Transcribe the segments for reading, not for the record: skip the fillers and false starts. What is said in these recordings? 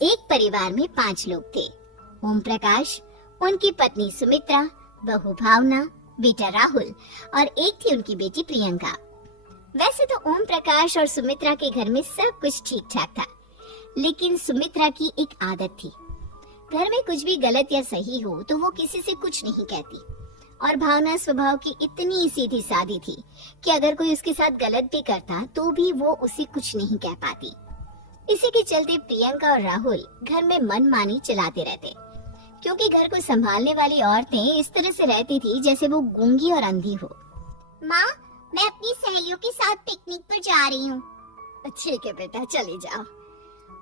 एक परिवार में 5 लोग थे। ओम प्रकाश, उनकी पत्नी सुमित्रा, बहू भावना, बेटा राहुल और एक थी उनकी बेटी प्रियंका। वैसे तो ओम प्रकाश और सुमित्रा के घर में सब कुछ ठीक ठाक था, लेकिन सुमित्रा की एक आदत थी। घर में कुछ भी गलत या सही हो तो वो किसी से कुछ नहीं कहती। और भावना स्वभाव की इतनी सीधी सादी थी कि अगर कोई उसके साथ गलत भी करता तो भी वो उसे कुछ नहीं कह पाती। इसी के चलते प्रियंका और राहुल घर में मनमानी चलाते रहते, क्योंकि घर को संभालने वाली औरतें इस तरह से रहती थी जैसे वो गूंगी और अंधी हो। माँ, मैं अपनी सहेलियों के साथ पिकनिक पर जा रही हूँ। ठीक है बेटा, चली जाओ।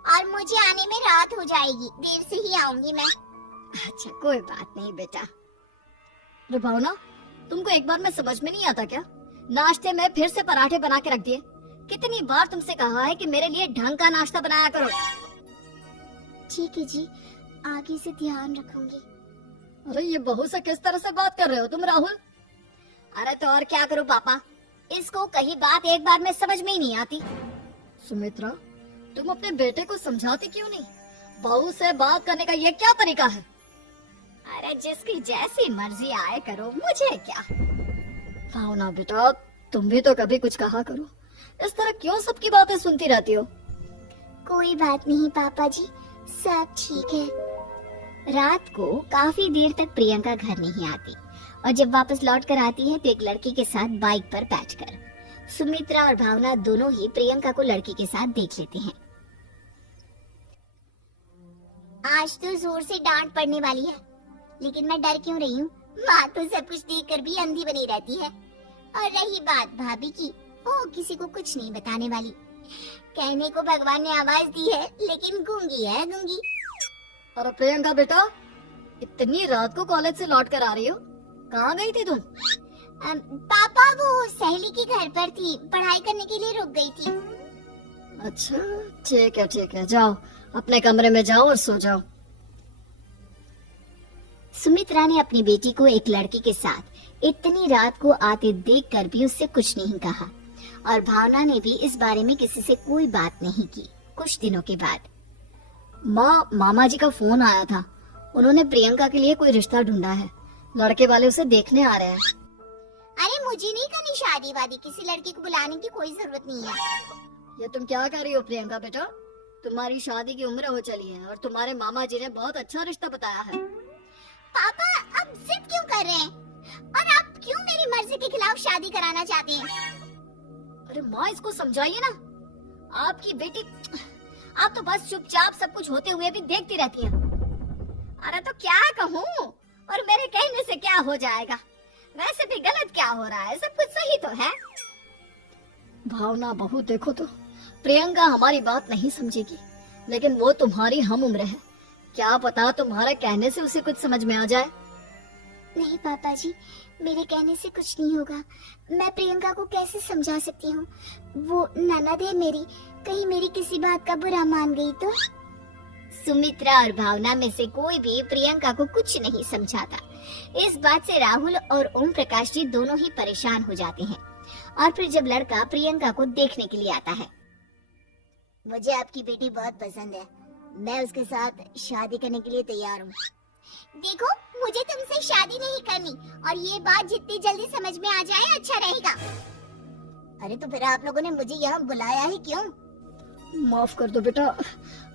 और मुझे आने में रात हो जाएगी, देर से ही आऊंगी मैं। अच्छा, कोई बात नहीं बेटा। अरे भावना, तुमको एक बार में समझ में नहीं आता क्या? नाश्ते में फिर से पराठे बना के रख दिए। कितनी बार तुमसे कहा है कि मेरे लिए ढंग का नाश्ता बनाया करो। ठीक है जी, आगे से ध्यान रखूंगी। अरे ये बहू से किस तरह से बात कर रहे हो तुम राहुल? अरे तो और क्या करूं पापा, इसको कहीं बात एक बार में समझ में ही नहीं आती। सुमित्रा, तुम अपने बेटे को समझाती क्यों नहीं? बहू से बात करने का ये क्या तरीका है? अरे जिसकी जैसी मर्जी आए करो, मुझे क्या। भावना बेटा, तुम भी तो कभी कुछ कहा करो। इस तरह क्यों सबकी बातें सुनती रहती हो? कोई बात नहीं पापा जी, सब ठीक है। रात को काफी देर तक प्रियंका घर नहीं आती और जब वापस लौट कर आती है तो एक लड़की के साथ बाइक पर बैठकर सुमित्रा और भावना दोनों ही प्रियंका को लड़की के साथ देख लेते हैं। आज तो जोर से डांट पड़ने वाली है, लेकिन मैं डर क्यों रही हूँ? माँ तो सब कुछ देखकर भी अंधी बनी रहती है। और रही बात भाभी की, वो किसी को कुछ नहीं बताने वाली। कहने को भगवान ने आवाज दी है, लेकिन गूंगी है गूंगी। अरे प्रियंका बेटा, इतनी रात को कॉलेज से लौट कर आ रही हो? कहाँ गई थी तुम? पापा, वो सहेली के घर पर थी, पढ़ाई करने के लिए रुक गई थी। अच्छा, ठीक है, जाओ अपने कमरे में जाओ और सो जाओ। सुमित्रा ने अपनी बेटी को एक लड़के के साथ इतनी रात को आते देखकर भी उससे कुछ नहीं कहा और भावना ने भी इस बारे में किसी से कोई बात नहीं की। कुछ दिनों के बाद माँ, मामा जी का फोन आया था। उन्होंने प्रियंका के लिए कोई रिश्ता ढूंढा है। लड़के वाले उसे देखने आ रहे हैं। अरे मुझे नहीं करनी शादी वादी, किसी लड़के को बुलाने की कोई जरूरत नहीं है। ये तुम क्या कर रही हो प्रियंका बेटा? तुम्हारी शादी की उम्र हो चली है और तुम्हारे मामा जी ने बहुत अच्छा रिश्ता बताया है। पापा, अब जिद क्यों कर रहे हैं? और आप क्यों मेरी मर्जी के खिलाफ शादी कराना चाहते हैं? अरे माँ, इसको समझाइए ना। आपकी बेटी, आप तो बस चुपचाप सब कुछ होते हुए भी देखती रहती हैं। अरे तो क्या कहूँ, और मेरे कहने से क्या हो जाएगा? वैसे भी गलत क्या हो रहा है, सब कुछ सही तो है। भावना बहू, देखो तो प्रियंका हमारी बात नहीं समझेगी, लेकिन वो तुम्हारी हम उम्र है। क्या पता तुम्हारे कहने से उसे कुछ समझ में आ जाए। नहीं पापा जी, मेरे कहने से कुछ नहीं होगा। मैं प्रियंका को कैसे समझा सकती हूँ? वो ननद है मेरी, कहीं मेरी किसी बात का बुरा मान गई तो? सुमित्रा और भावना में से कोई भी प्रियंका को कुछ नहीं समझाता। इस बात से राहुल और ओम प्रकाश जी दोनों ही परेशान हो जाते हैं। और फिर जब लड़का प्रियंका को देखने के लिए आता है, मुझे आपकी बेटी बहुत पसंद है, मैं उसके साथ शादी करने के लिए तैयार हूँ। देखो, मुझे तुमसे शादी नहीं करनी, और ये बात जितनी जल्दी समझ में आ जाए अच्छा रहेगा। अरे तो फिर आप लोगों ने मुझे यहाँ बुलाया है क्यों? माफ कर दो बेटा,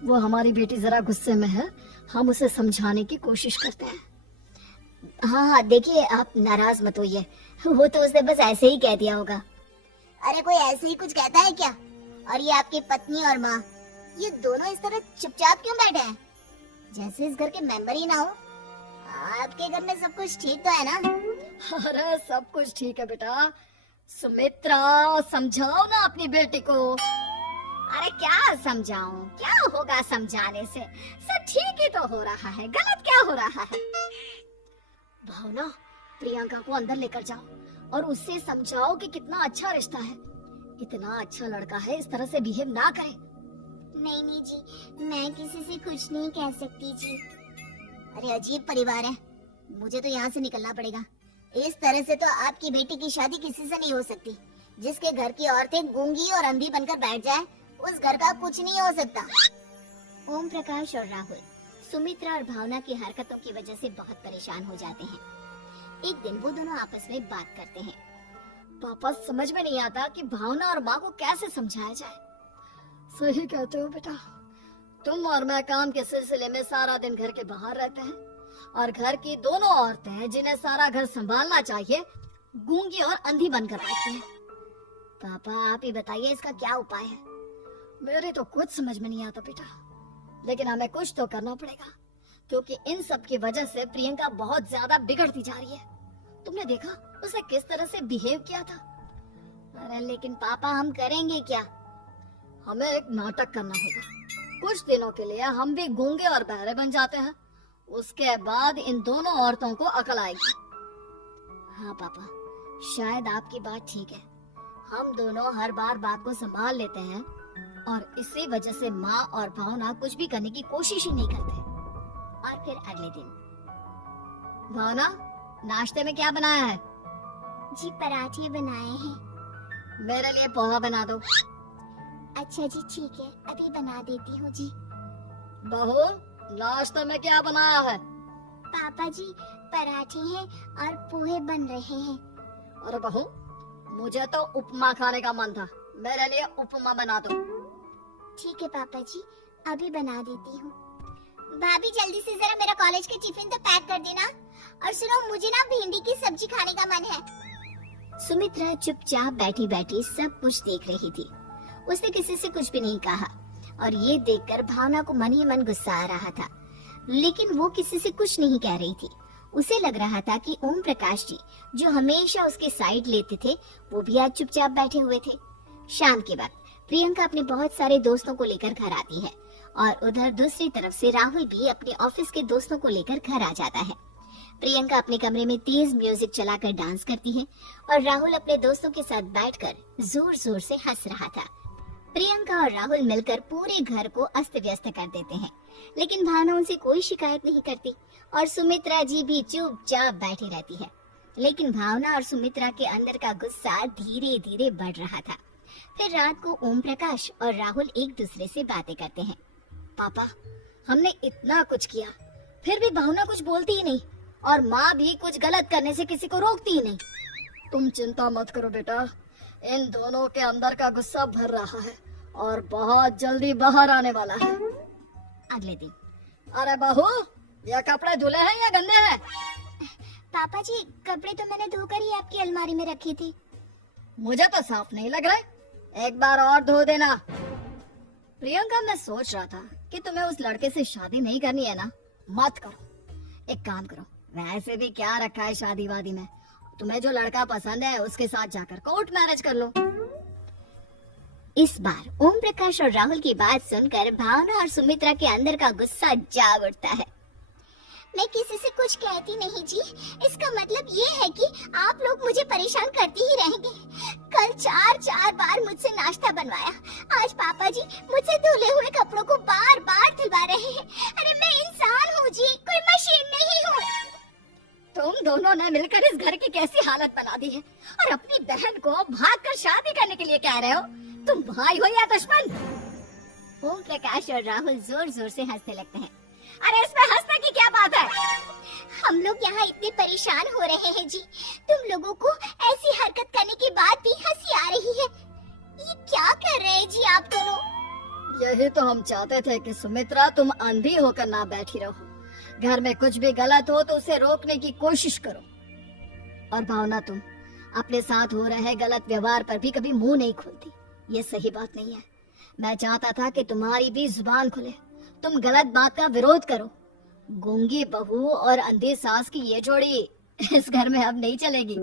वो हमारी बेटी जरा गुस्से में है। हम उसे समझाने की कोशिश करते हैं। हाँ, देखिए आप नाराज मत होइए, वो तो उसने बस ऐसे ही कह दिया होगा। अरे कोई ऐसे ही कुछ कहता है क्या? और ये आपकी पत्नी और माँ, ये दोनों इस तरह चुपचाप क्यों बैठे हैं, जैसे इस घर के मेंबर ही ना हो? आपके घर में सब कुछ ठीक तो है ना? अरे सब कुछ ठीक है बेटा। सुमित्रा, समझाओ ना अपनी बेटी को। अरे क्या समझाऊं, क्या होगा समझाने से? सब ठीक ही तो हो रहा है, गलत क्या हो रहा है? भावना, प्रियंका को अंदर लेकर जाओ और उससे समझाओ कि कितना अच्छा रिश्ता है। इतना अच्छा लड़का है, इस तरह से बिहेव ना करे। नहीं जी, मैं किसी से कुछ नहीं कह सकती जी। अरे अजीब परिवार है, मुझे तो यहाँ से निकलना पड़ेगा। इस तरह से तो आपकी बेटी की शादी किसी से नहीं हो सकती। जिसके घर की औरतें गूंगी और अंधी बनकर बैठ जाए, उस घर का कुछ नहीं हो सकता। ओम प्रकाश और राहुल सुमित्रा और भावना की हरकतों की वजह से बहुत परेशान हो जाते हैं। एक दिन वो दोनों आपस में बात करते हैं। पापा, समझ में नहीं आता कि भावना और माँ को कैसे समझाया जाए। सही कहते हो बेटा, तुम और मैं काम के सिलसिले में सारा दिन घर के बाहर रहते हैं और घर की दोनों औरतें जिन्हें सारा घर संभालना चाहिए गूंगी और अंधी बनकर बैठी हैं। पापा आप ही बताइए इसका क्या उपाय है। मेरे तो कुछ समझ में नहीं आता बेटा, लेकिन हमें कुछ तो करना पड़ेगा क्योंकि इन सब की वजह से प्रियंका बहुत ज्यादा बिगड़ती जा रही है। तुमने देखा उसे किस तरह से बिहेव किया था। अरे लेकिन पापा हम करेंगे क्या? हमें एक नाटक करना होगा। कुछ दिनों के लिए हम भी गूंगे और बहरे बन जाते हैं, उसके बाद इन दोनों औरतों को अकल आएगी। हाँ पापा, शायद आपकी बात ठीक है। हम दोनों हर बार बात को संभाल लेते हैं और इसी वजह से माँ और भावना कुछ भी करने की कोशिश ही नहीं करते। और फिर अगले दिन, भावना नाश्ते में क्या बनाया है? जी पराठे बनाए हैं। मेरे लिए पोहा बना दो। अच्छा जी ठीक है, अभी बना देती हूँ जी। बहू नाश्ते में क्या बनाया है? पापा जी पराठे हैं और पोहे बन रहे हैं। अरे बहू, मुझे तो उपमा खाने का मन था, मेरे लिए उपमा बना दो। ठीक है पापा जी, अभी बना देती हूँ। भाभी जल्दी से जरा मेरा कॉलेज के टिफिन तो पैक कर देना। और सुनो, मुझे ना भिंडी की सब्जी खाने का मन है। सुमित्रा चुपचाप बैठी बैठी सब कुछ देख रही थी। उसने किसी से कुछ भी नहीं कहा और ये देखकर भावना को मन ही मन गुस्सा आ रहा था, लेकिन वो किसी से कुछ नहीं कह रही थी। उसे लग रहा था कि ओम प्रकाश जी जो हमेशा उसकी साइड लेते थे वो भी आज चुपचाप बैठे हुए थे। शाम के वक्त प्रियंका अपने बहुत सारे दोस्तों को लेकर घर आती है और उधर दूसरी तरफ से राहुल भी अपने ऑफिस के दोस्तों को लेकर घर आ जाता है। प्रियंका अपने कमरे में तेज म्यूजिक चलाकर डांस करती है और राहुल अपने दोस्तों के साथ बैठकर जोर जोर से हंस रहा था। प्रियंका और राहुल मिलकर पूरे घर को अस्त व्यस्त कर देते हैं, लेकिन भावना उनसे कोई शिकायत नहीं करती और सुमित्रा जी भी चुपचाप बैठी रहती है। लेकिन भावना और सुमित्रा के अंदर का गुस्सा धीरे धीरे बढ़ रहा था। फिर रात को ओम प्रकाश और राहुल एक दूसरे से बातें करते हैं। पापा, हमने इतना कुछ किया फिर भी भावना कुछ बोलती ही नहीं और माँ भी कुछ गलत करने से किसी को रोकती ही नहीं। तुम चिंता मत करो बेटा, इन दोनों के अंदर का गुस्सा भर रहा है और बहुत जल्दी बाहर आने वाला है। अगले दिन, अरे बहू, ये कपड़े धुले हैं या गंदे हैं? पापा जी कपड़े तो मैंने धोकर ही आपकी अलमारी में रखी थी। मुझे तो साफ नहीं लग रहा, एक बार और धो देना। प्रियंका, मैं सोच रहा था कि तुम्हें उस लड़के से शादी नहीं करनी है ना, मत करो। एक काम करो, वैसे भी क्या रखा है शादी वादी में, तुम्हें जो लड़का पसंद है उसके साथ जाकर कोर्ट मैरिज कर लो। इस बार ओम प्रकाश और राहुल की बात सुनकर भावना और सुमित्रा के अंदर का गुस्सा जाग उठता है। मैं किसी से कुछ कहती नहीं जी, इसका मतलब ये है कि आप लोग मुझे परेशान करते ही रहेंगे। कल चार बार मुझसे नाश्ता बनवाया, आज पापा जी मुझसे धुले हुए कपड़ों को बार बार धुलवा रहे हैं। अरे मैं इंसान हूँ जी, कोई मशीन नहीं हूँ। तुम दोनों ने मिलकर इस घर की कैसी हालत बना दी है और अपनी बहन को भागकर शादी करने के लिए कह रहे हो। तुम भाई हो या दुश्मन? ओम प्रकाश और राहुल जोर जोर से हंसने लगते हैं। अरे इसमें हंसने की क्या बात है? हम लोग यहाँ इतने परेशान हो रहे हैं जी, तुम लोगों को ऐसी हरकत करने के बाद भी हंसी आ रही है। ये क्या कर रहे हैं जी आप दोनों? यही तो हम चाहते थे कि सुमित्रा तुम अंधी होकर ना बैठी रहो। घर में कुछ भी गलत हो तो उसे रोकने की कोशिश करो। और भावना, तुम अपने साथ हो रहे गलत व्यवहार पर भी कभी मुंह नहीं खोलती, ये सही बात नहीं है। मैं चाहता था कि तुम्हारी भी जुबान खुले, तुम गलत बात का विरोध करो। गूंगी बहू और अंधी सास की ये जोड़ी इस घर में अब नहीं चलेगी।